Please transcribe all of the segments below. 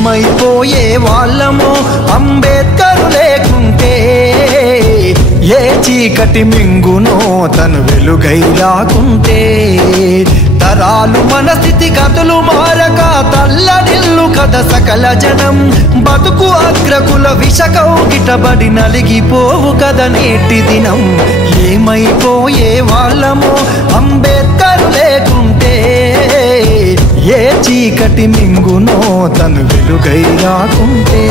ఏమైపోయే వాళ్ళమో అంబేద్కర్ లేకుంటే, ఏ చీకటి మింగునో తను వెలుగై రాకుంటే, తరాలు మన స్థితిగతులు మారక తల్లడిల్లు కథ సకల జనం, బతుకు అగ్రకుల విషకౌగిటబడి నలిగిపోవు కథ నేటి దినం. ఏమైపోయే వాళ్ళమో అంబేద్కర్ లేకుంటే, ఏ చీకటి మింగునో తను వెలుగై రాకుంటే.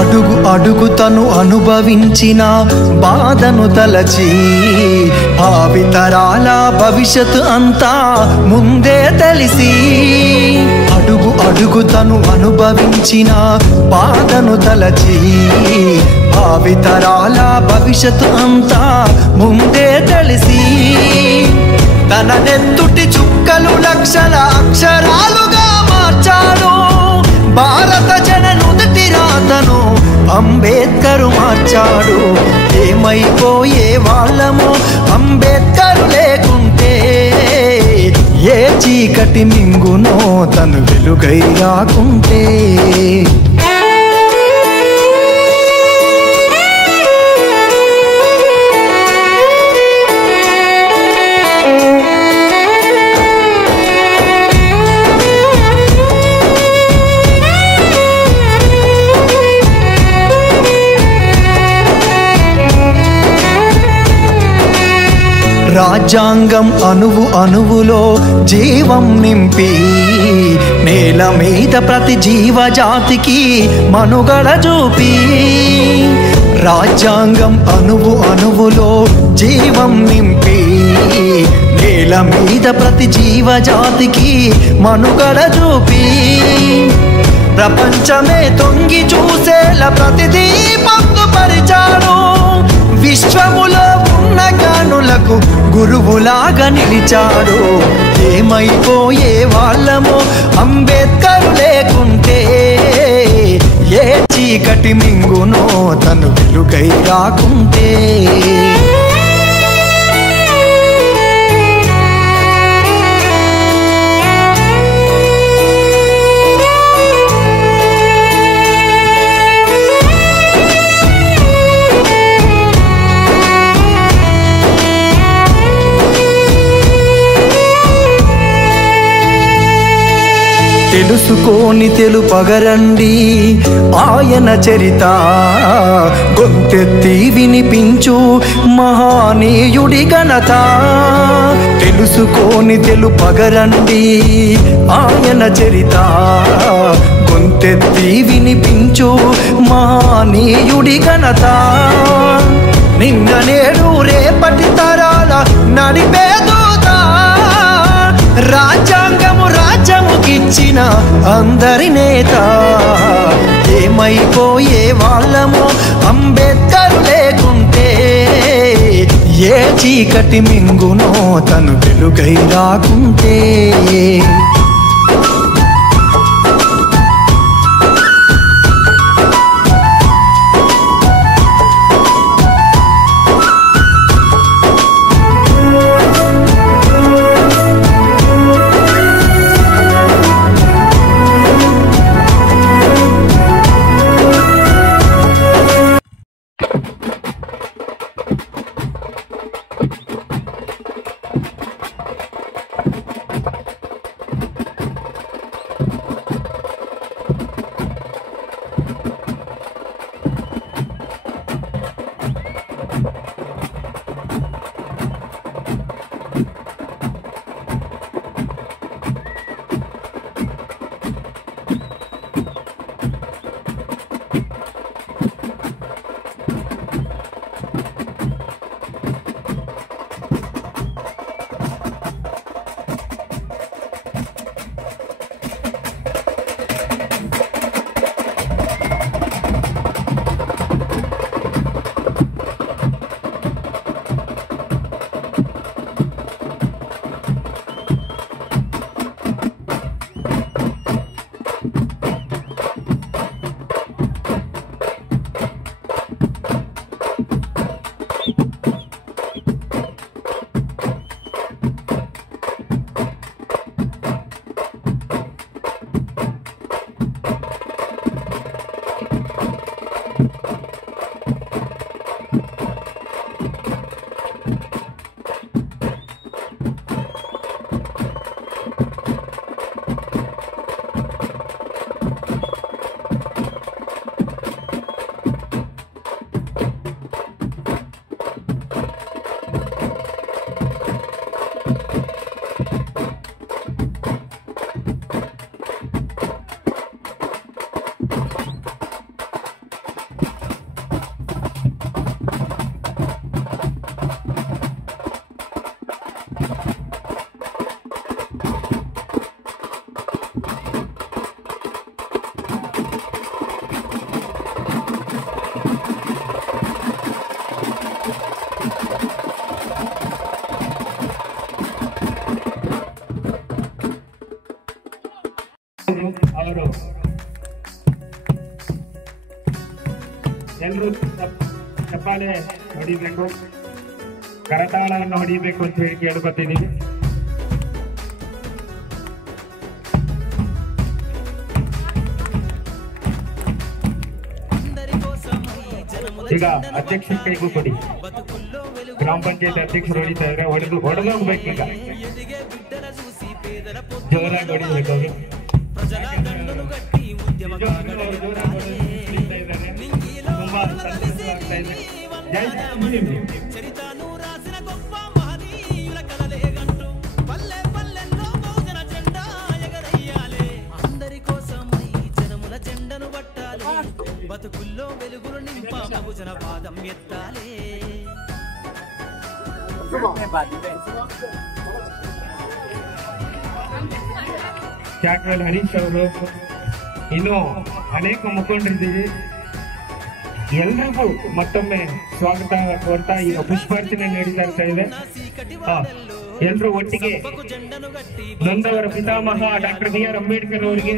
అడుగు అడుగు తను అనుభవించిన బాధను తలచి, భావితరాల భవిష్యత్తు అంతా ముందే తెలిసి, అడుగు అడుగు తను అనుభవించిన బాధను తలచి, భావితరాల భవిష్యత్తు అంతా ముందే తెలిసి, తన నెత్తుటి చుక్కలు లక్షల అక్షరాలుగా మార్చాడు. భారత జన నుదుటి రాతను అంబేద్కర్ మార్చాడు. ఏమైపోయే వాళ్ళమో అంబేద్కర్ లేకుంటే, ఏ చీకటి మింగునో తను వెలుగై రాకుంటే. రాజ్యాంగం అణువు అణువులో జీవం నింపి, నేల మీద ప్రతి జీవజాతికి మనుగడ చూపి, రాజ్యాంగం అణువు అణువులో జీవం నింపి, నేల మీద ప్రతి జీవజాతికి మనుగడ చూపి, ప్రపంచమే తొంగి చూసేలా ప్రతిదీ పొందుపరిచాడు. విశ్వములో ఉన్న జ్ఞానులకు గురువులాగా నిలిచాడు. ఏమైపోయే వాళ్ళమో అంబేద్కర్ లేకుంటే, ఏ చీకటి మింగునో తను వెలుగై రాకుంటే. తెలుసుకోని తెలుపగరండి ఆయన చరిత, గొంతెత్తి వినిపించు మహానీయుడి ఘనత. తెలుసుకోని తెలుపగరండి ఆయన చరిత, గొంతెత్తి వినిపించు మహానీయుడి ఘనత. నిన్న నేడు రేపటి తరాల నడిపే దూత, రాజ్యాంగము రాజ్యముకిచ్చిన అందరి నేత. ఏమైపోయే వాళ్ళమో అంబేద్కర్ లేకుంటే, ఏ చీకటి మింగునో తను వెలుగై రాకుంటే. ಅವರು ಎಲ್ಲರೂ ಚಪ್ಪಾಳೆ ಹೊಡಿಬೇಕು, ಕರತಾಳವನ್ನು ಹೊಡಿಬೇಕು ಅಂತ ಹೇಳಿ ಕೇಳ್ಕೊತಿದ್ದೀವಿ. ಈಗ ಅಧ್ಯಕ್ಷರ ಕೈಗೂ ಕೊಡಿ. ಗ್ರಾಮ ಪಂಚಾಯತ್ ಅಧ್ಯಕ್ಷರು ಹೊಡಿತಾ ಇದ್ರೆ ಹೊಡೆದೋಗ್ಬೇಕು. ಈಗ ಜೋರಾಗಿ ಹೊಡಿಬೇಕು. ಅವರು ತುಂಬಾ ಸಂತೋಷವಾಗ್ತಾ ಇದೆ. ಜೈ ಭೀಮ್. బతుకుల్లో వెలుగులు నింపా బహుజన వాదం ఎత్తాలే. ಚಾಕ್ವೇಲ್ ಹರೀಶ್ ಅವರು, ಇನ್ನು ಅನೇಕ ಮುಖಂಡರಿದ್ದೀವಿ. ಎಲ್ರಿಗೂ ಮತ್ತೊಮ್ಮೆ ಸ್ವಾಗತ ಕೋರ್ತಾ ಈಗ ಪುಷ್ಪಾರ್ಚನೆ ನಡೀತಾ ಇರ್ತಾ ಇದೆ. ಎಲ್ಲರೂ ಒಟ್ಟಿಗೆ ನೊಂದವರ ಪಿತಾಮಹ ಡಾಕ್ಟರ್ BR ಅಂಬೇಡ್ಕರ್ ಅವರಿಗೆ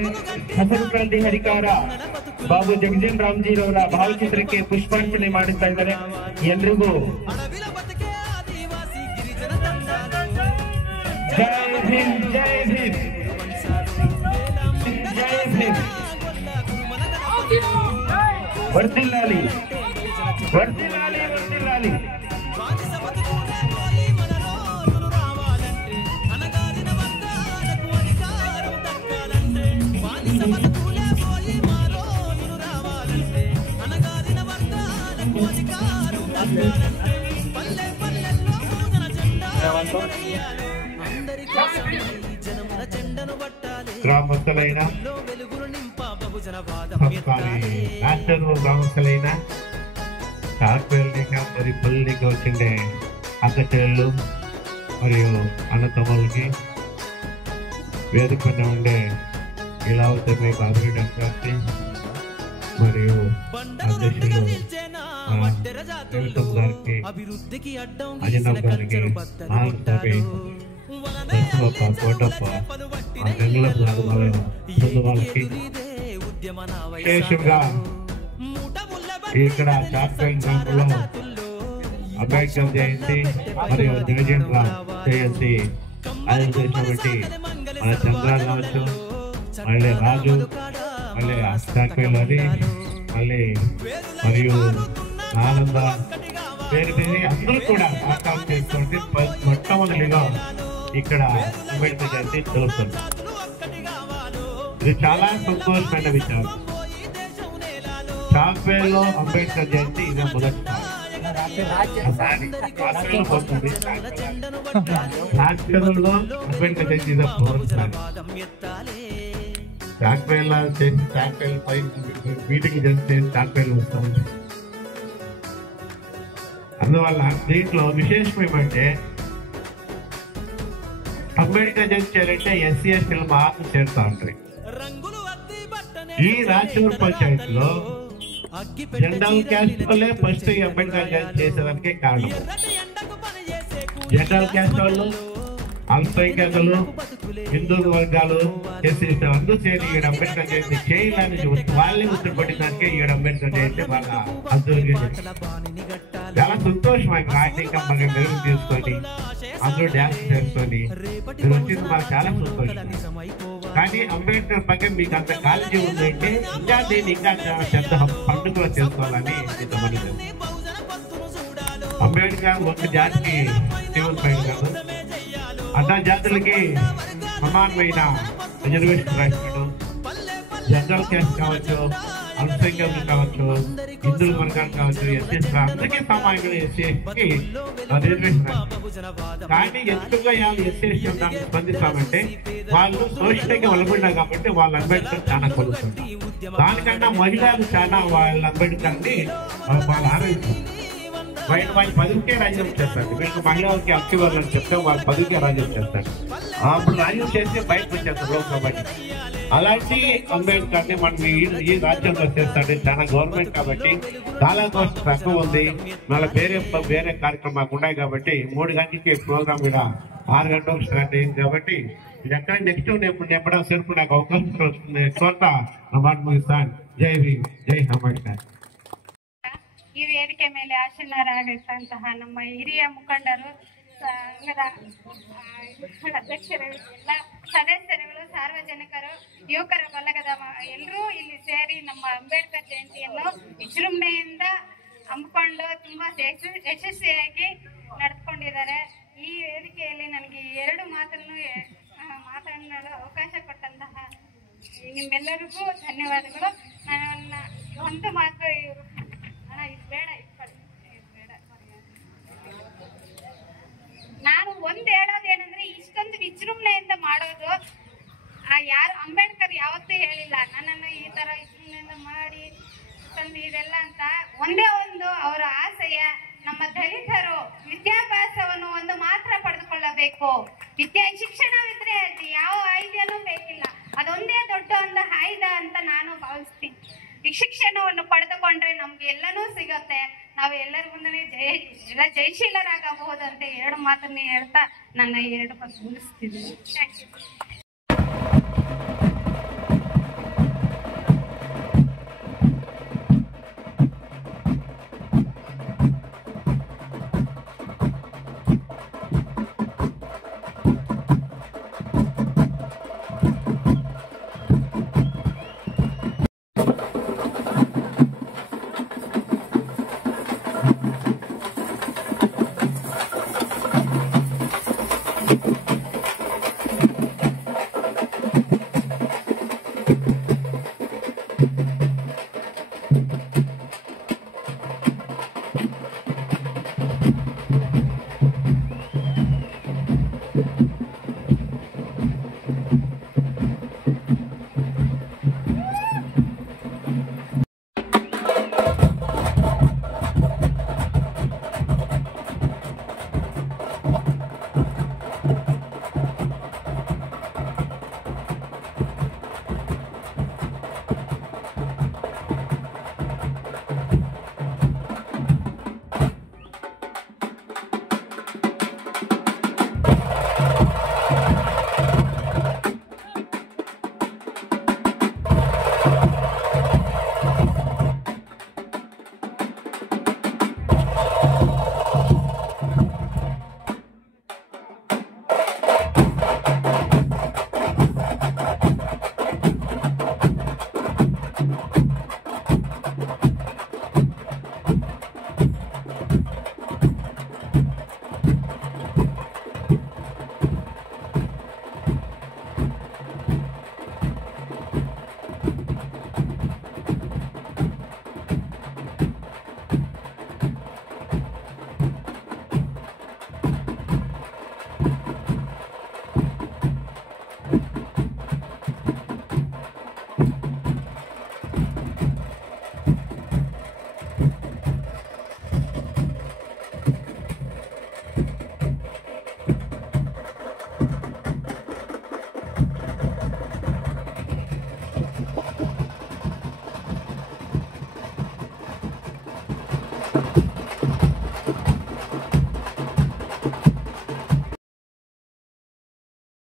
ಹಸಿರು ಕ್ರಾಂತಿ ಹರಿಕಾರ ಬಾಬು ಜಗಜೀವನ್ ರಾಮ್ಜೀರವರ ಭಾವಚಿತ್ರಕ್ಕೆ ಪುಷ್ಪಾರ್ಚನೆ ಮಾಡುತ್ತಾ ಇದ್ದಾರೆ. ಎಲ್ರಿಗೂ ಜೈ ಭೀಮ್, ಜೈ ಭೀಮ್, ಜೈ ಭೀಮ್. ವರ್ಧಿಲ್ಲಾಲಿ, ವರ್ಧಿಲ್ಲಾಲಿ, ವರ್ಧಿಲ್ಲಾಲಿ. గ్రామస్తులైన గ్రామస్తులైన కార్పొరేట్ మరి పల్లెకి వచ్చిండే అక్కచెల్లెళ్ళు మరియు అన్నతమ్ములకి వేదిక పైన ఉండే ఇలా అవుతుంది కార్పొరేట్ అభ్యర్థి మరియు అధ్యక్షులు గారికి, అజనబ్ గారికి, నాగస్వామి, దర్శనప్ప, కోటప్ప, ఆ గంగుల వాళ్ళకి విశేషంగా ఇక్కడ చాక్వేల్ గ్రామంలో అంబేద్కర్ జయంతి మరియు జగజీవన్ రామ్ జయంతి ఆయన చేసినటువంటి మన చంద్ర కావచ్చు, మళ్ళీ రాజు, మళ్ళీ చాక్వేల్ అని, మళ్ళీ మరియు ఆనంద పేరు పేరు అందరూ కూడా సాకారం చేసుకుంటే మొట్టమొదటిగా ఇక్కడ అంబేద్కర్ జయంతి జరుగుతుంది. ఇది చాలా సంతోషమైన విషయం. చాక్వేల్ లో అంబేద్కర్ జయంతి ఇదే మొదటి రాష్ట్రంలో అంబేద్కర్ జయంతి ఇదే మొదటిసారి. చాక్వేల్ చేసి చాక్వేల్ పై మీటింగ్ చేస్తే చాక్వేల్ వస్తాం. అందువల్ల దీంట్లో విశేషం ఏమంటే అంబేద్కర్ జయంతి చేయాలంటే SC STలు మాత్రం చేరుతా ఉంటాయి. ఈ రాచూర్ పంచాయతీలో జనరల్ క్యాస్ట్ వాళ్ళే ఫస్ట్ అంబేద్కర్ జయంతి చేసేదానికి కారణం. జనరల్ క్యాస్ట్ వాళ్ళు, అల్పసంఖ్యాకులు, హిందూ వర్గాలు, SC అందరూ చేరి ఈడ అంబేద్కర్ జయంతి చేయాలని వాళ్ళని ఉత్తరపడడానికి ఈడ అంబేద్కర్ జయంతి వాళ్ళ అందరికీ చాలా సంతోషం. ఆర్థికంగా మెరుగు తీసుకొని అందరూ డ్యాన్స్ చేసుకొని మీరు వచ్చింది మాకు చాలా సంతోషం. కానీ అంబేద్కర్ ಬಗ್ಗೆ మీకు అంత కాలేజీ ఉందంటే ఇంకా దీన్ని ఇంకా పెద్ద పండుగలు చేసుకోవాలని ఇంతమంది. అంబేద్కర్ ఒక జాతికి దేవుని పైన కాదు, అన్ని జాతులకి సమానమైన రిజర్వేషన్ రాసినాడు. జనరల్ క్యాస్ట్ కావచ్చు, అల్పసంఖ్యాకులు కావచ్చు, హిందువుల వర్గాలు కావచ్చు, SC అందరికీ సమానంగా SC రిజర్వేషన్ రాసినాడు. కానీ ఎందుకుగా SC దాన్ని స్పందిస్తామంటే వాళ్ళు సోషల్గా వెలబడినారు కాబట్టి వాళ్ళ అంబేద్కర్ చాలా కొలుస్తుంది. దానికన్నా మహిళలు చాలా వాళ్ళ అంబేద్కర్ని వాళ్ళు ఆరాధిస్తారు. వాళ్ళు 10కే రాజ్యం చేస్తారు. వీళ్ళకి మహిళలకి హక్కు ఇవ్వాలని చెప్తే వాళ్ళు 10కే రాజ్యం చేస్తారు. అప్పుడు రాజ్యం చేస్తే బయటకు వచ్చేస్తారు లోకసభకి. అలాంటి అంబేద్కర్ని మనం ఈ రాజ్యంలో చేస్తాడు. చాలా గవర్నమెంట్ కాబట్టి చాలా కోసం తక్కువ ఉంది. మళ్ళీ వేరే కార్యక్రమాలు ఉన్నాయి కాబట్టి 3 గంటలకి ప్రోగ్రామ్ కూడా 6 గంటలకు స్టార్ట్ అయింది. కాబట్టి ఎక్కడ నెక్స్ట్ నెంబర్ సెల్ఫ్ నాకు అవకాశం వస్తుంది కోరుతా నా మాట ముగిస్తాను. జై ಭೀಮ್, ಜೈ ಅಂಬೇಡ್ಕರ್. ಈ ವೇದಿಕೆ ಮೇಲೆ ಆಸೀನರಾಗಿರ್ತಂತಹ ನಮ್ಮ ಹಿರಿಯ ಮುಖಂಡರು, ಸಂಘದ ಅಧ್ಯಕ್ಷರು, ಎಲ್ಲ ಸದಸ್ಯರುಗಳು, ಸಾರ್ವಜನಿಕರು, ಯುವಕರ ಬಲಗದ ಎಲ್ಲರೂ ಇಲ್ಲಿ ಸೇರಿ ನಮ್ಮ ಅಂಬೇಡ್ಕರ್ ಜಯಂತಿಯನ್ನು ವಿಜೃಂಭಣೆಯಿಂದ ಹಮ್ಮಿಕೊಂಡು ತುಂಬಾ ಯಶಸ್ವಿಯಾಗಿ ನಡೆದುಕೊಂಡಿದ್ದಾರೆ. ಈ ವೇದಿಕೆಯಲ್ಲಿ ನನಗೆ 2 ಮಾತನ್ನು ಮಾತನಾಡಲು ಅವಕಾಶ ಕೊಟ್ಟಂತಹ ನಿಮ್ಮೆಲ್ಲರಿಗೂ ಧನ್ಯವಾದಗಳು. ನನ್ನ ಒಂದು ಮಾತು ನಾನು ಹೇಳೋದೇನಂದ್ರೆ, ಇಷ್ಟೊಂದು ವಿಜೃಂಭಣೆಯಿಂದ ಮಾಡೋದು ಯಾರು ಅಂಬೇಡ್ಕರ್ ಯಾವತ್ತೂ ಹೇಳಿಲ್ಲ ನನ್ನನ್ನು ಈ ತರ ವಿಜೃಂಭಣೆಯಿಂದ ಮಾಡಿ ಇದೆಲ್ಲ ಅಂತ. ಒಂದೇ ಒಂದು ಅವರ ಆಶಯ, ನಮ್ಮ ದಲಿತರು ವಿದ್ಯಾಭ್ಯಾಸವನ್ನು ಒಂದು ಮಾತ್ರ ಪಡೆದುಕೊಳ್ಳಬೇಕು. ಶಿಕ್ಷಣವಿದ್ರೆ ಅದು ಯಾವ ಆಯುಧನೂ ಬೇಕಿಲ್ಲ, ಅದೊಂದೇ ದೊಡ್ಡ ಒಂದು ಆಯುಧ ಅಂತ ನಾನು ಭಾವಿಸ್ತೀನಿ. ಈ ಶಿಕ್ಷಣವನ್ನು ಪಡೆದುಕೊಂಡ್ರೆ ನಮ್ಗೆ ಎಲ್ಲನೂ ಸಿಗುತ್ತೆ. ನಾವು ಎಲ್ಲರ ಮುಂದೆ ಜಯಶೀಲರಾಗಬಹುದು ಅಂತ 2 ಮಾತನ್ನ ಹೇಳ್ತಾ ನನ್ನ 2 ಮಾತು ಮುಗಿಸ್ತಿದ್ದೀನಿ. Thank you.